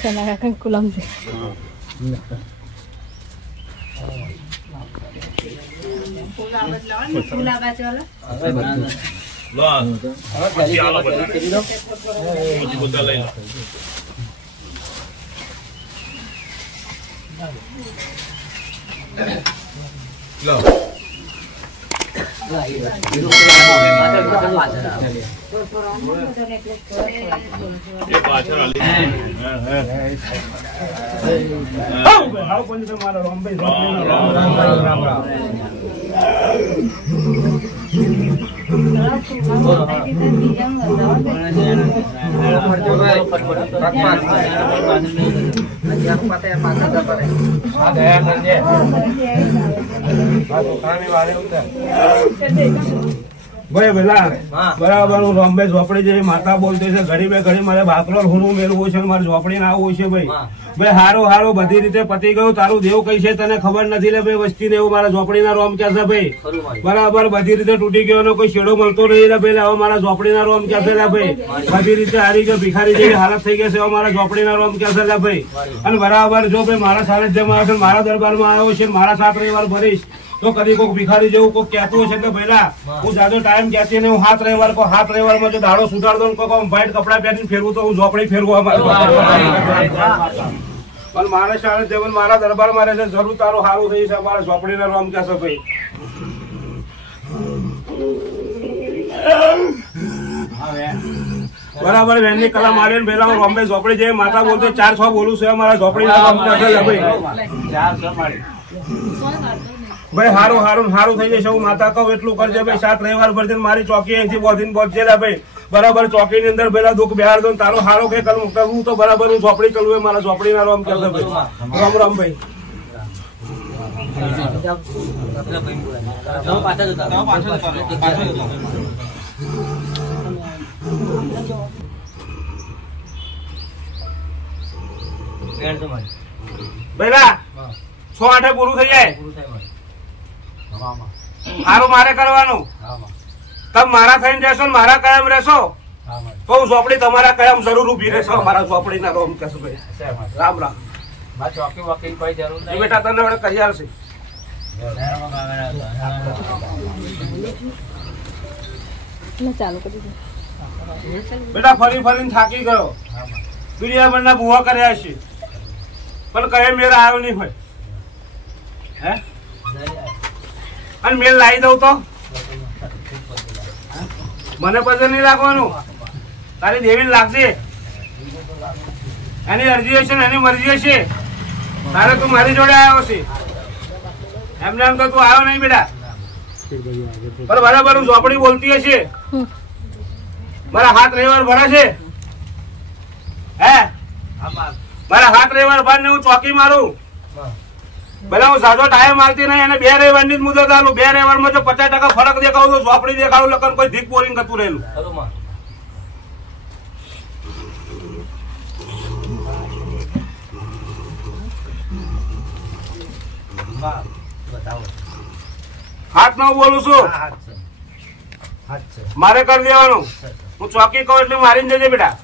Sana akan kulam sih. ભાઈ પેલા બરાબર હું રોમ્બે ઝોપડી જેવી માતા બોલતી છે ઘડી બે ઘડી મારે ભાકરો હુનું મેળવું છે મારે ઝોપડી ના આવવું છે ભાઈ ભાઈ હારો હારો બધી રીતે પતી ગયું તારું દેવ કઈ છે તને ખબર નથી લે ભાઈ વસ્તી ને એવું મારા ઝોપડી ના રોમ ક્યાં છે ભાઈ બરાબર બધી રીતે તૂટી ગયો કોઈ શેડો મળતો નહીં લે ભાઈ હવે મારા ઝોપડી ના રોમ ક્યાં છે લે ભાઈ બધી રીતે હારી ગયો ભિખારી જેવી હાલત થઈ ગઈ છે મારા ઝોપડી ના રોમ ક્યાં છે લે ભાઈ અને બરાબર જો ભાઈ મારા સાનિધ્યમાં આવ્યો છે મારા દરબારમાં આવ્યો છે મારા 7 રવિવાર ભરીશ તો કદી કોઈક ભિખારી જેવું કોઈ કહેતું હશે કે પહેલા હું જાજો ટાઈમ કહેતી ને હું 7 રવિવારમાં જો દાડો સુધાર દઉં કોઈ વ્હાઈટ કપડા પહેરીને ફેરવું તો હું ઝોપડી ફેરવું પણ મારા શાળા જવન મારા દરબારમાં રહે છે જરૂર તારું સારું થઈ છે મારા ઝોપડીના રોમ કહેશે ભાઈ બરાબર વેનની કલા મારી પેલા હું રોમ્બે ઝોપડી જઈ માતા બોલતો 4-6 બોલું છું મારા ઝોપડીના રોમ કહેશે ભાઈ ભાઈ હારું હારું સારું થઈ જશે હું માતા કહું એટલું કરજે ભાઈ 7 રવિવાર ભરજે મારી ચોકી અહીંથી બોધીને પહોંચેલા ભાઈ બરાબર ચોકી ની અંદર પેલા દુઃખ બેહાડ દો તારો હારો કે કરવું તો બરાબર હું ઝોપડી ચલવું મારા ઝોપડી ના રોમ કરશે ભાઈ રામ રામ ભાઈ પેલા 6-8 પૂરું થઈ જાય સારું મારે કરવાનું તમે મારા થઈને રહેશો ને મારા કાયમ રહેશો તો હું ઝોપડી તમારા કાયમ જરૂર ઉભી રહેશો મારા ઝોપડી ના રોમ કહેશો ભાઈ રામ રામ બેટા તને વડે કહી આવશે બેટા ફરી ફરીને થાકી ગયો દુનિયાભરના બુવા કર્યા છે પણ કઈ મેળ આવ્યો નહીં હોય હે અને મેલ લાવી દઉં તો મને પસંદ નહીં રાખવાનું તારી દેવી લાગશે એની અરજી હશે ને એની મરજી હશે તારે તું મારી જોડે આવ્યો છે એમને એમ તો તું આવ્યો નહીં બેટા પણ બરાબર હું ઝોપડી બોલતી હશે મારા 7 રવિવાર ભરે છે હે મારા 7 રવિવાર ભર ને હું ચોકી મારું ભલે હું સાદો ટાઈમ આવતી નહીં અને 2 રવિવારની જ મુદત આલું 2 રવિવારમાં જો 50% ફરક દેખાવું તો ઝોપડી દેખાડું લખન કોઈ ધીક બોરિંગ કરતું રહેલું હાથ ન બોલું છું મારે કરી દેવાનું હું ચોકી કહું એટલે મારીને જજે બેટા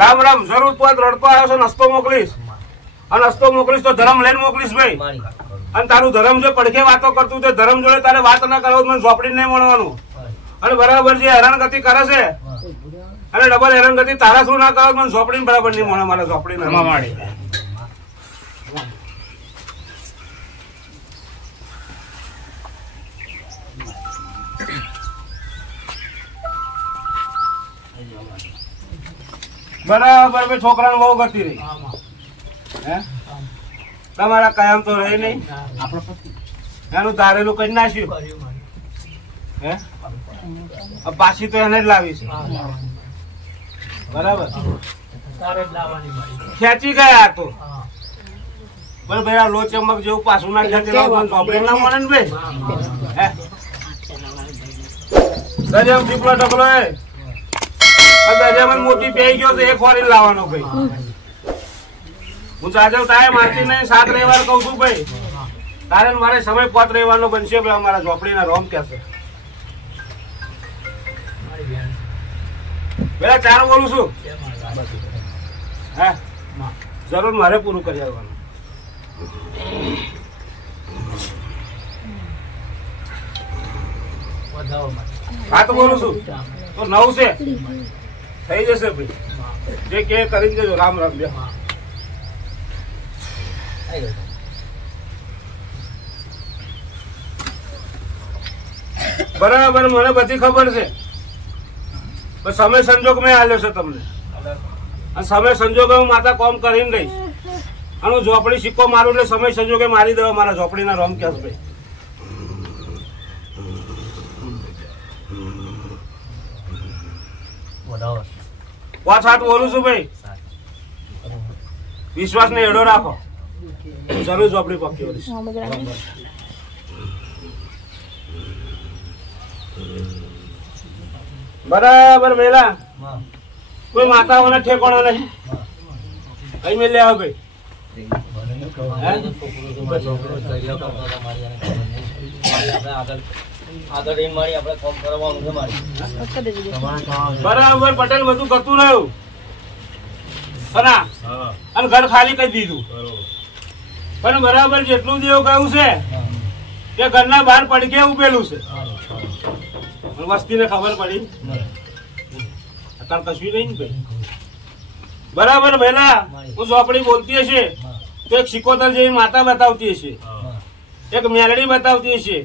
રામ રામ જરૂર તું રડતો આવ્યો છો નસ્તો મોકલીશ અને નસ્તો મોકલીશ તો ધર્મ લઈને મોકલીશ ભાઈ અને તારું ધર્મ જો પડખે વાતો કરતું તો ધર્મ જોડે તારે વાત ના કરો મને ઝોપડી નહીં મળવાનું અને બરાબર જે હેરાનગતિ કરે છે અને ડબલ હેરાનગતિ તારા શું ના કરો મને ઝોપડી બરાબર નહીં મળે મારે ઝોપડી ના મળે બરાબર ભાઈ છોકરાને બહુ ગતિ રહી હે તમારા કાયમ તો રહી નહીં એનું ધારેલું કઈ નાખ્યું હે પાછી તો એને જ લાવી છે બરાબર ખેંચી ગયા તો પણ ભાઈ આ લો ચમક જેવું પાછું ના ખેંચી ચોપડી ના મળે ને ભાઈ હે ગજમ ચીપલો ઢગલો ગજામાં મોટી પે ગયો તો એક ફોરીને લાવવાનો ભાઈ હું ચાચલ તારે મારતી નહીં 7 રવિવાર કઉ છું ભાઈ. તારે ને મારે સમય 5 રવિવારનો બનશે ભાઈ. અમારા ઝોપડીના રોમ કે છે પેલા 4 બોલું છું. હા જરૂર મારે પૂરું કરી આવવાનું. હા તો બોલું છું તો 9 છે થઈ જશે ભાઈ. જે કે કરી દેજો. રામ રામ. બે બરાબર મને બધી ખબર છે. પણ સમય સંજોગ મેં આલ્યો છે તમને. અને સમય સંજોગે હું માતા કોમ કરીને ગઈશ. અને હું ઝોપડી સિક્કો મારું એટલે સમય સંજોગે મારી દેવા મારા ઝોપડીના રોમ કે ભાઈ. 5-7 બોલું છું ભાઈ. વિશ્વાસ ને એડો રાખો. જરૂર ઝોપડી પક્કી કરીશ. બરાબર મેલા કોઈ માતાઓને ઠેકોણો નહીં. કઈ મેં લે ભાઈ. બરાબર પટેલ બધું કરતું રહ્યું અને ઘર ખાલી કરી દીધું. પણ બરાબર જેટલું દેવું કહ્યું છે કે ઘરના બહાર પડકે ઉભેલું છે. વસ્તીને ખબર પડી અત્યારે કશું નહીં ભાઈ. બરાબર પહેલા હું ઝોપડી બોલતી હશે તો એક સિકોતર જેવી માતા બતાવતી હશે, એક મેલડી બતાવતી હશે,